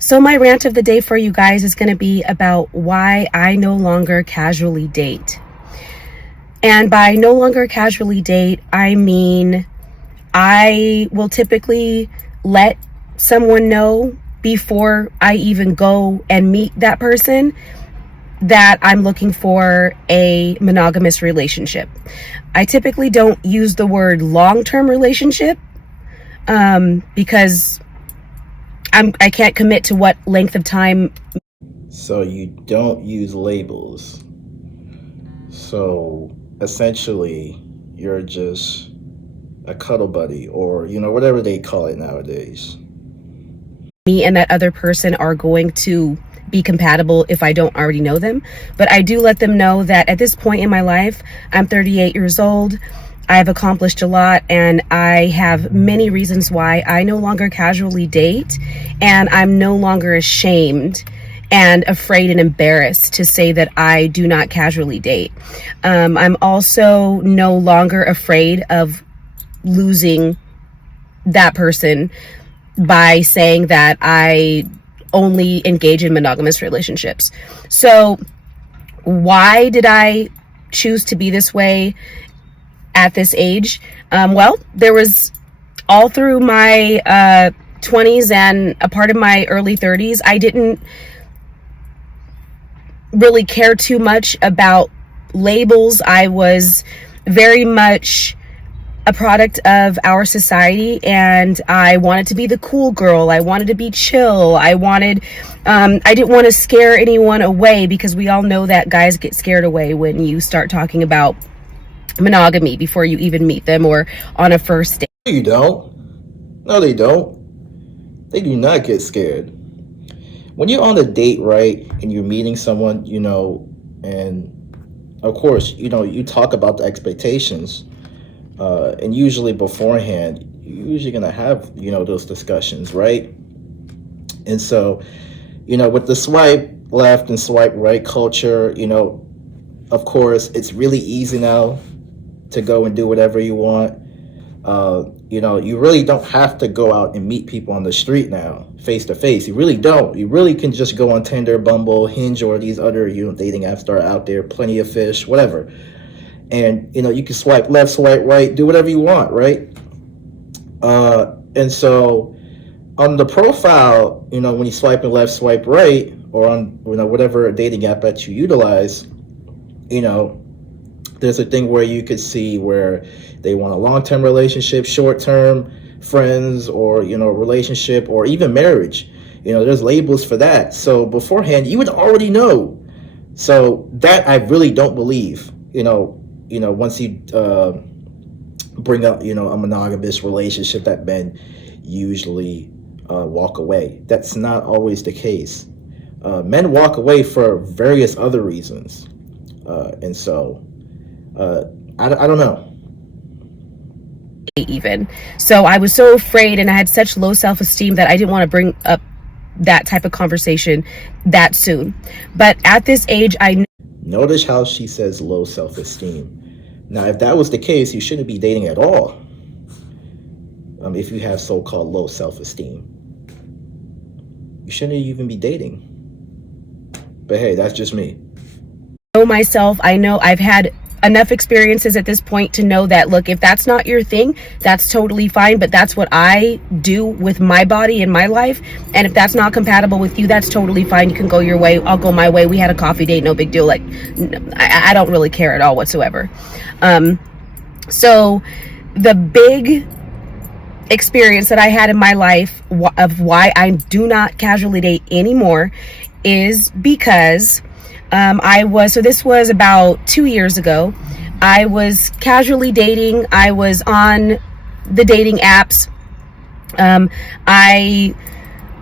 So my rant of the day for you guys is going to be about why I no longer casually date. And by no longer casually date, I mean I will typically let someone know before I even go and meet that person that I'm looking for a monogamous relationship. I typically don't use the word long-term relationship because I can't commit to what length of time. So you don't use labels. So essentially, you're just a cuddle buddy, or whatever they call it nowadays. Me and that other person are going to be compatible if I don't already know them. But I do let them know that at this point in my life, I'm 38 years old. I've accomplished a lot, and I have many reasons why I no longer casually date, and I'm no longer ashamed and afraid and embarrassed to say that I do not casually date. I'm also no longer afraid of losing that person by saying that I only engage in monogamous relationships. So why did I choose to be this way at this age? Well, there was all through my 20s and a part of my early 30s, I didn't really care too much about labels. I was very much a product of our society, and I wanted to be the cool girl. I wanted to be chill. I didn't want to scare anyone away, because we all know that guys get scared away when you start talking about monogamy before you even meet them or on a first date. You don't. No, they don't. They do not get scared. When you're on a date, right, and you're meeting someone, and of course, you talk about the expectations. And usually beforehand, you're usually going to have, those discussions, right? And so, with the swipe left and swipe right culture, of course, it's really easy now to go and do whatever you want. You really don't have to go out and meet people on the street now, face to face. You really don't. You really can just go on Tinder, Bumble, Hinge, or these other, dating apps that are out there, Plenty of Fish, whatever. And you can swipe left, swipe right, do whatever you want, right? And so on the profile, when you swipe left, swipe right, or on whatever dating app that you utilize, there's a thing where you could see where they want a long-term relationship, short-term friends, or relationship, or even marriage. There's labels for that. So beforehand, you would already know. So that I really don't believe. Once you bring up, a monogamous relationship, that men usually walk away. That's not always the case. Men walk away for various other reasons. And so, I don't know. Even. So I was so afraid, and I had such low self-esteem that I didn't want to bring up that type of conversation that soon. But at this age, Notice how she says low self-esteem. Now, if that was the case, you shouldn't be dating at all. If you have so-called low self-esteem, you shouldn't even be dating. But hey, that's just me. know myself. I know I've had enough experiences at this point to know that, look, if that's not your thing, that's totally fine, but that's what I do with my body and my life. And if that's not compatible with you, that's totally fine. You can go your way, I'll go my way. We had a coffee date, no big deal. Like, I don't really care at all whatsoever. So the big experience that I had in my life of why I do not casually date anymore is because so this was about 2 years ago. I was casually dating. I was on the dating apps. I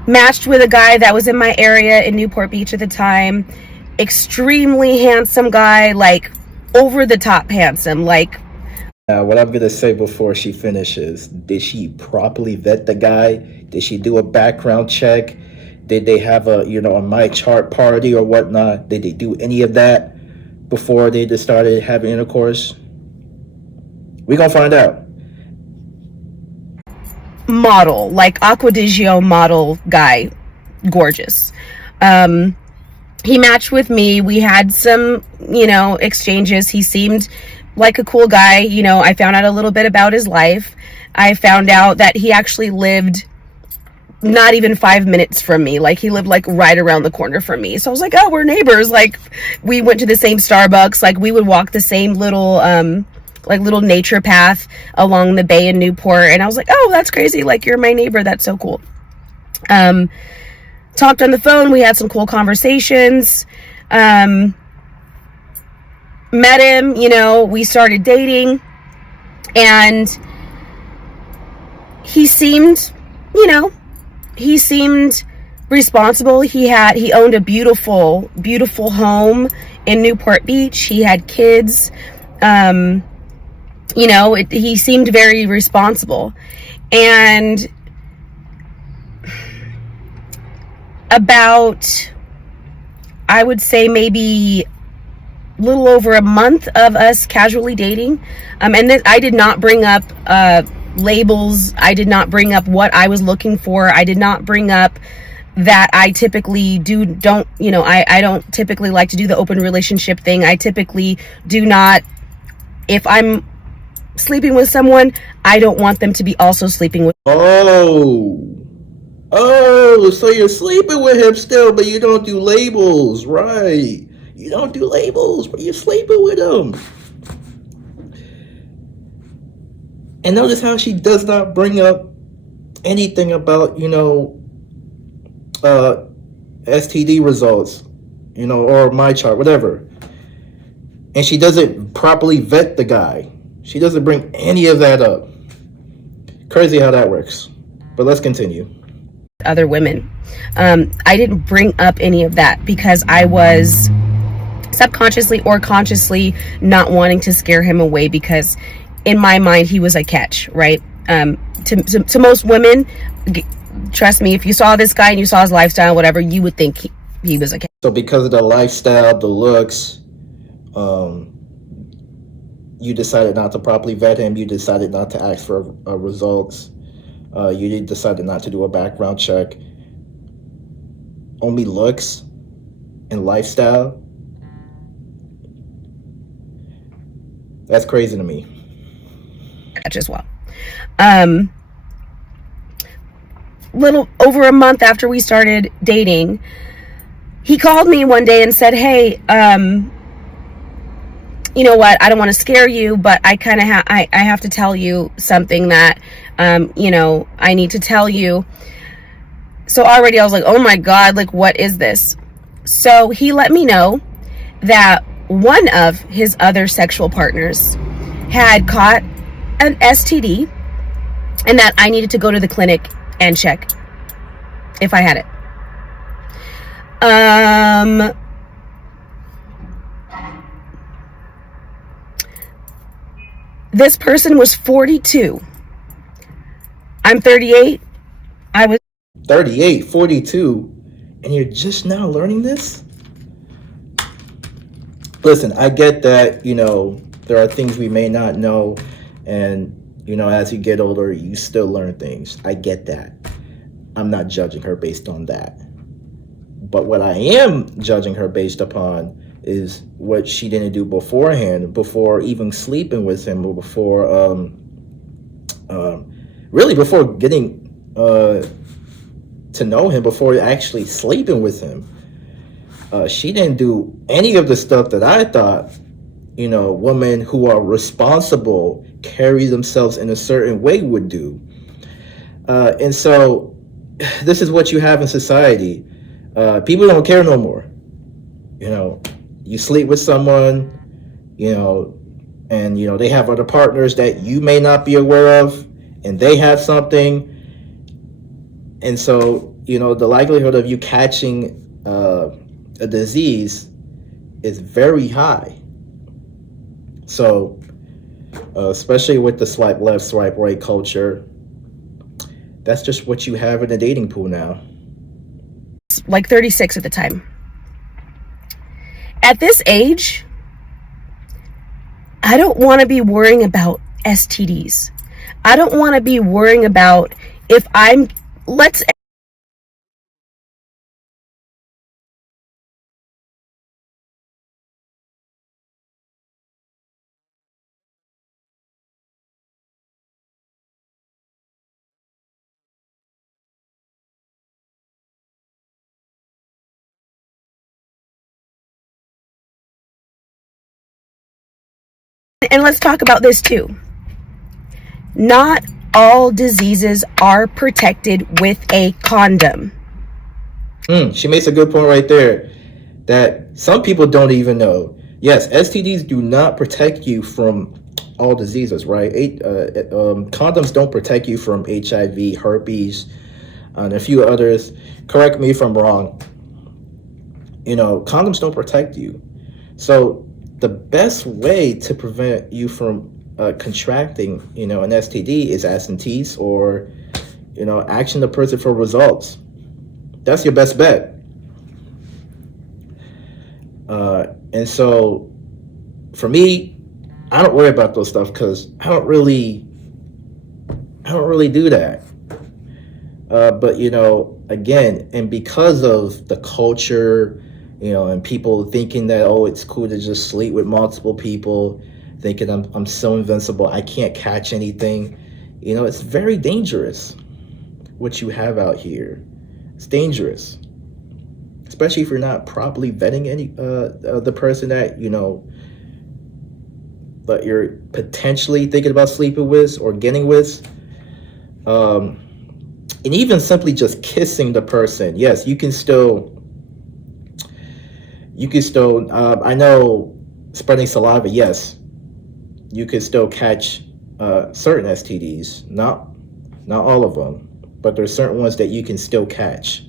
matched with a guy that was in my area in Newport Beach at the time. Extremely handsome guy, like over the top handsome, like. Now, what I'm going to say before she finishes, did she properly vet the guy? Did she do a background check? Did they have a My Chart party or whatnot? Did they do any of that before they just started having intercourse? We're going to find out. Model, like Aqua di Gio model guy. gorgeous. He matched with me. We had some, exchanges. He seemed like a cool guy. I found out a little bit about his life. I found out that he actually lived not even 5 minutes from me. Like, he lived like right around the corner from me. So I was like, oh, we're neighbors. Like, we went to the same Starbucks. Like, we would walk the same little nature path along the bay in Newport. And I was like, oh, that's crazy. Like, you're my neighbor. That's so cool. Talked on the phone. We had some cool conversations. Met him, we started dating, and he seemed responsible. He owned a beautiful, beautiful home in Newport Beach. He had kids. He seemed very responsible. And about, I would say, maybe a little over a month of us casually dating. And I did not bring up labels. I did not bring up what I was looking for. I did not bring up that I typically I don't typically like to do the open relationship thing. I typically do not, if I'm sleeping with someone, I don't want them to be also sleeping with. Oh, so you're sleeping with him still, but you don't do labels, right? You don't do labels, but you're sleeping with him. And notice how she does not bring up anything about, STD results, or my chart, whatever. And she doesn't properly vet the guy. She doesn't bring any of that up. Crazy how that works. But let's continue. Other women. I didn't bring up any of that because I was subconsciously or consciously not wanting to scare him away, because in my mind he was a catch, right? To most women, trust me, if you saw this guy and you saw his lifestyle, whatever, you would think he was a catch. So because of the lifestyle, the looks, you decided not to properly vet him. You decided not to ask for results. You decided not to do a background check. Only looks and lifestyle. That's crazy to me. As well. Little over a month after we started dating, he called me one day and said, hey, you know what, I don't want to scare you, but I kind of I have to tell you something that I need to tell you. So already I was like, oh my God, like, what is this? So he let me know that one of his other sexual partners had caught an STD and that I needed to go to the clinic and check if I had it. This person was 42. I'm 38. I was 38, 42, and you're just now learning this? Listen, I get that, there are things we may not know, and, as you get older, you still learn things. I get that. I'm not judging her based on that. But what I am judging her based upon is what she didn't do beforehand, before even sleeping with him, or before, really before getting to know him, before actually sleeping with him. She didn't do any of the stuff that I thought, women who are responsible, carry themselves in a certain way would do. And so this is what you have in society. People don't care no more. You sleep with someone, and, they have other partners that you may not be aware of, and they have something. And so, the likelihood of you catching a disease is very high. So, especially with the swipe left, swipe right culture, that's just what you have in the dating pool now. Like 36 at the time. At this age, I don't want to be worrying about STDs. I don't want to be worrying about if let's And let's talk about this too. Not all diseases are protected with a condom. She makes a good point right there that some people don't even know. Yes, STDs do not protect you from all diseases, right? Condoms don't protect you from HIV, herpes, and a few others. Correct me if I'm wrong. Condoms don't protect you. So the best way to prevent you from contracting, an STD is abstinence or, asking the person for results. That's your best bet. And so for me, I don't worry about those stuff because I don't really do that. But again, and because of the culture, and people thinking that, oh, it's cool to just sleep with multiple people, thinking I'm so invincible, I can't catch anything. It's very dangerous what you have out here. It's dangerous, especially if you're not properly vetting the person that that you're potentially thinking about sleeping with or getting with. And even simply just kissing the person. Yes, you can still. I know spreading saliva. Yes, you can still catch certain STDs. Not all of them. But there's certain ones that you can still catch.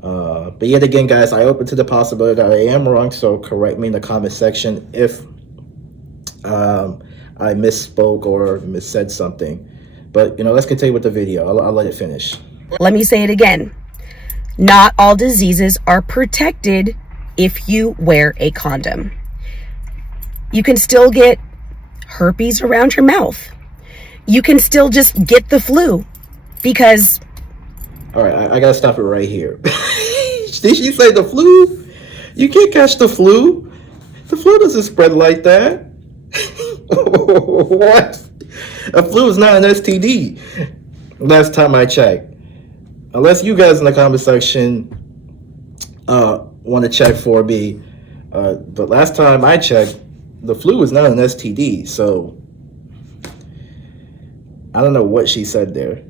But yet again, guys, I open to the possibility that I am wrong, so correct me in the comment section if I misspoke or missaid something. But, let's continue with the video. I'll let it finish. Let me say it again. Not all diseases are protected if you wear a condom. You can still get herpes around your mouth. You can still just get the flu. Because all right, I gotta stop it right here. Did she say the flu? You can't catch the flu. The flu doesn't spread like that. What? A flu is not an STD. Last time I checked. Unless you guys in the comment section want to check for me. But last time I checked, the flu is not an STD. So I don't know what she said there.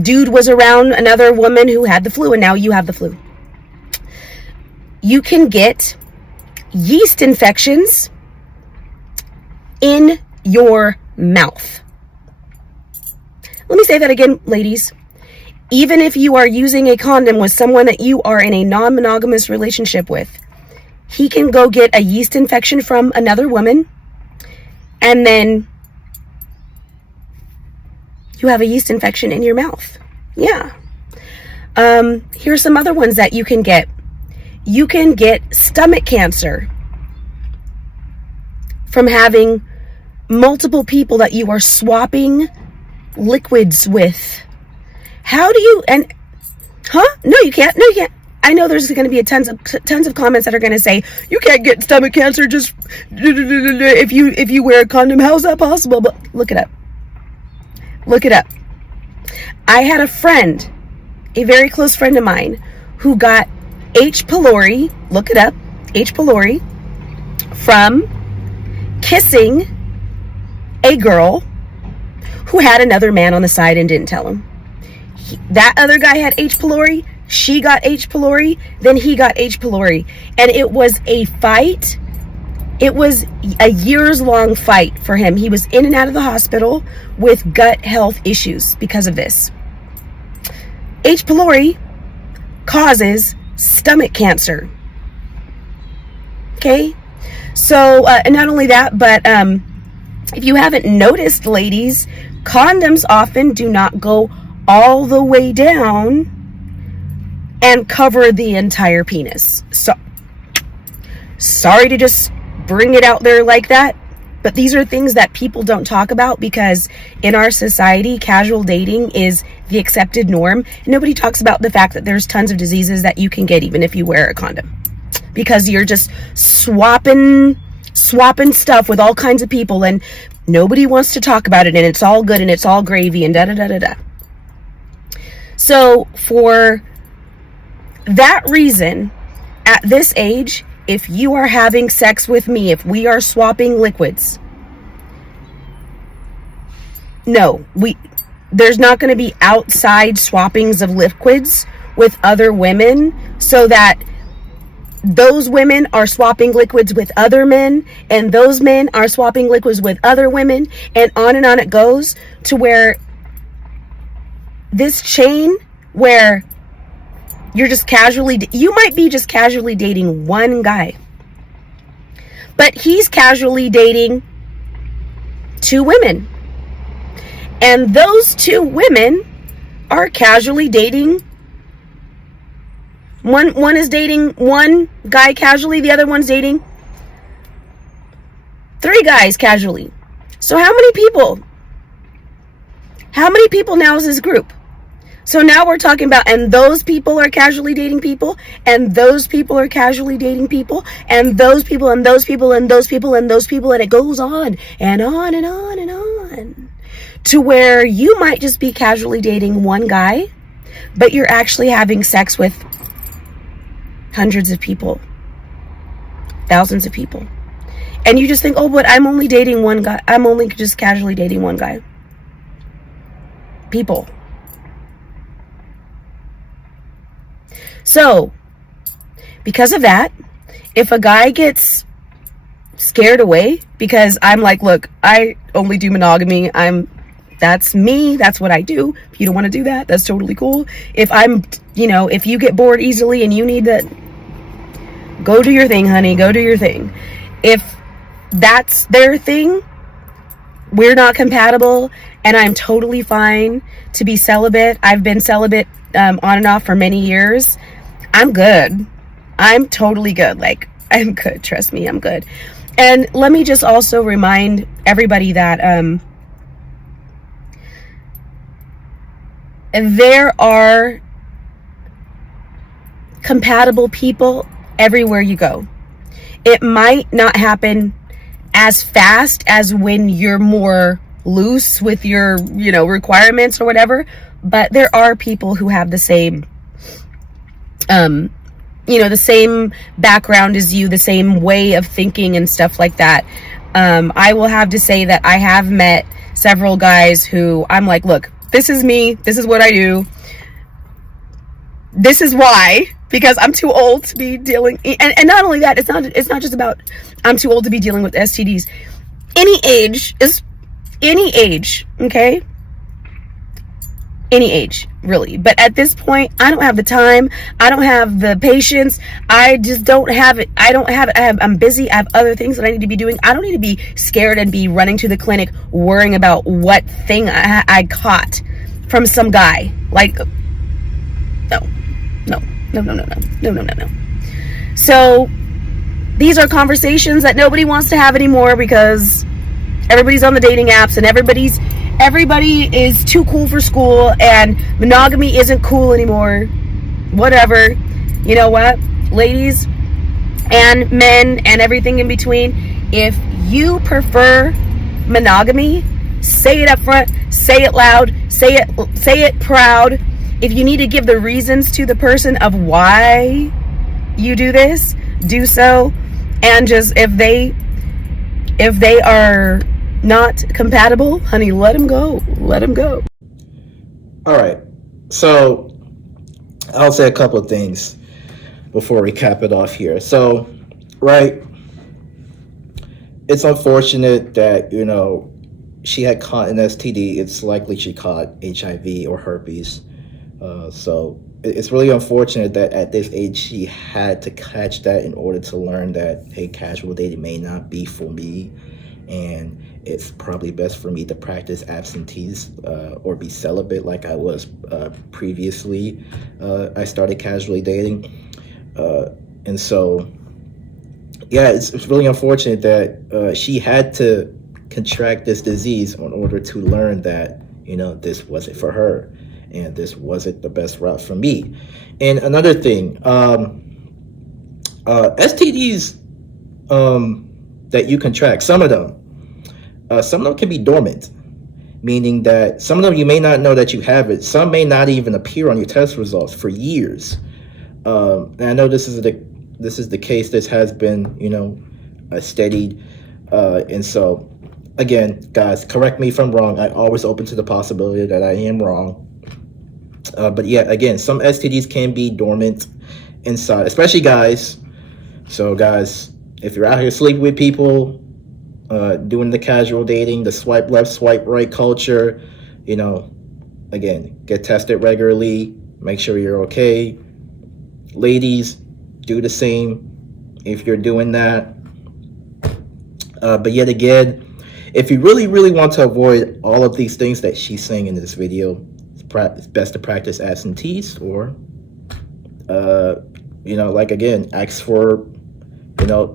Dude was around another woman who had the flu, and now you have the flu. You can get yeast infections in your mouth. Let me say that again, ladies. Even if you are using a condom with someone that you are in a non-monogamous relationship with, he can go get a yeast infection from another woman, and then you have a yeast infection in your mouth. Yeah. Here's some other ones that you can get. You can get stomach cancer from having multiple people that you are swapping liquids with. How do you, no, you can't. No, you can't. I know there's going to be tons of comments that are going to say, you can't get stomach cancer just if you wear a condom. How is that possible? But look it up. Look it up. I had a friend, a very close friend of mine, who got H. pylori, look it up, H. pylori, from kissing a girl who had another man on the side and didn't tell him. That other guy had H. pylori, she got H. pylori, then he got H. pylori. And it was a fight. It was a years-long fight for him. He was in and out of the hospital with gut health issues because of this. H. pylori causes stomach cancer. Okay? So, and not only that, but if you haven't noticed, ladies, condoms often do not go all the way down and cover the entire penis. So, sorry to just bring it out there like that, but these are things that people don't talk about because in our society, casual dating is the accepted norm. Nobody talks about the fact that there's tons of diseases that you can get even if you wear a condom, because you're just swapping stuff with all kinds of people and nobody wants to talk about it, and it's all good and it's all gravy and da-da-da-da-da. So for that reason, at this age, if you are having sex with me, if we are swapping liquids, no, there's not going to be outside swappings of liquids with other women so that those women are swapping liquids with other men, and those men are swapping liquids with other women, and on it goes, to where this chain where you might be just casually dating one guy, but he's casually dating 2 women, and those 2 women are casually dating one is dating one guy casually, the other one's dating 3 guys casually. So how many people now is this group? So now we're talking about, and those people are casually dating people, and those people are casually dating people, and those people, and those people, and those people, and those people, and it goes on and on and on and on, to where you might just be casually dating one guy, but you're actually having sex with hundreds of people, thousands of people. And you just think, oh, but I'm only dating one guy. I'm only just casually dating one guy. People. So, because of that, if a guy gets scared away, because I'm like, look, I only do monogamy. That's me. That's what I do. If you don't want to do that, that's totally cool. If you get bored easily and you need to, go do your thing, honey. Go do your thing. If that's their thing, we're not compatible, and I'm totally fine to be celibate. I've been celibate on and off for many years. I'm good. I'm totally good. Like, I'm good. Trust me, I'm good. And let me just also remind everybody that there are compatible people everywhere you go. It might not happen as fast as when you're more loose with your, requirements or whatever, but there are people who have the same, the same background as you, the same way of thinking and stuff like that. I will have to say that I have met several guys who I'm like, look, this is me. This is what I do. This is why, because I'm too old to be dealing, and not only that, it's not just about I'm too old to be dealing with STDs. Any age, okay? Any age, really. But at this point, I don't have the time. I don't have the patience. I just don't have it. I'm busy. I have other things that I need to be doing. I don't need to be scared and be running to the clinic worrying about what thing I caught from some guy. Like, no. So these are conversations that nobody wants to have anymore, because everybody's on the dating apps, and everybody is too cool for school, and monogamy isn't cool anymore. Whatever. You know what, ladies and men and everything in between, if you prefer monogamy, say it up front, say it loud, say it proud. If you need to give the reasons to the person of why you do this, do so. And just, if they are not compatible, honey, let them go. All right. So I'll say a couple of things before we cap it off here. So, right, it's unfortunate that, she had caught an STD. It's likely she caught HIV or herpes. So it's really unfortunate that at this age she had to catch that in order to learn that, hey, casual dating may not be for me, and it's probably best for me to practice abstinence or be celibate like I was previously. I started casually dating, and so yeah, it's really unfortunate that she had to contract this disease in order to learn that this wasn't for her. And this wasn't the best route for me. And another thing, STDs that you contract, some of them can be dormant, meaning that some of them you may not know that you have it. Some may not even appear on your test results for years. And I know this is the case. This has been, studied, and so again, guys, correct me if I'm wrong. I always open to the possibility that I am wrong. But yeah, again, some STDs can be dormant inside, especially guys. So guys, if you're out here sleeping with people, doing the casual dating, the swipe left, swipe right culture, you know, again, get tested regularly, make sure you're okay. Ladies, do the same if you're doing that. But yet again, if you really, really want to avoid all of these things that she's saying in this video, it's best to practice absentees, or, like again, ask for,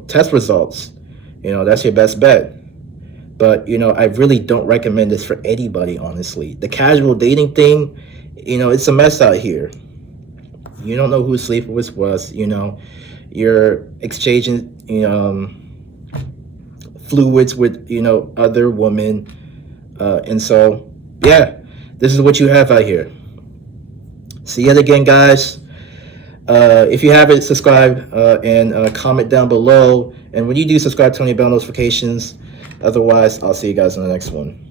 test results. That's your best bet. But, I really don't recommend this for anybody, honestly. The casual dating thing, it's a mess out here. You don't know who sleeping with was, you're exchanging, fluids with, other women. And so, yeah, this is what you have out here. See yet again, guys. If you haven't, subscribe and comment down below. And when you do subscribe, turn on your bell notifications. Otherwise, I'll see you guys in the next one.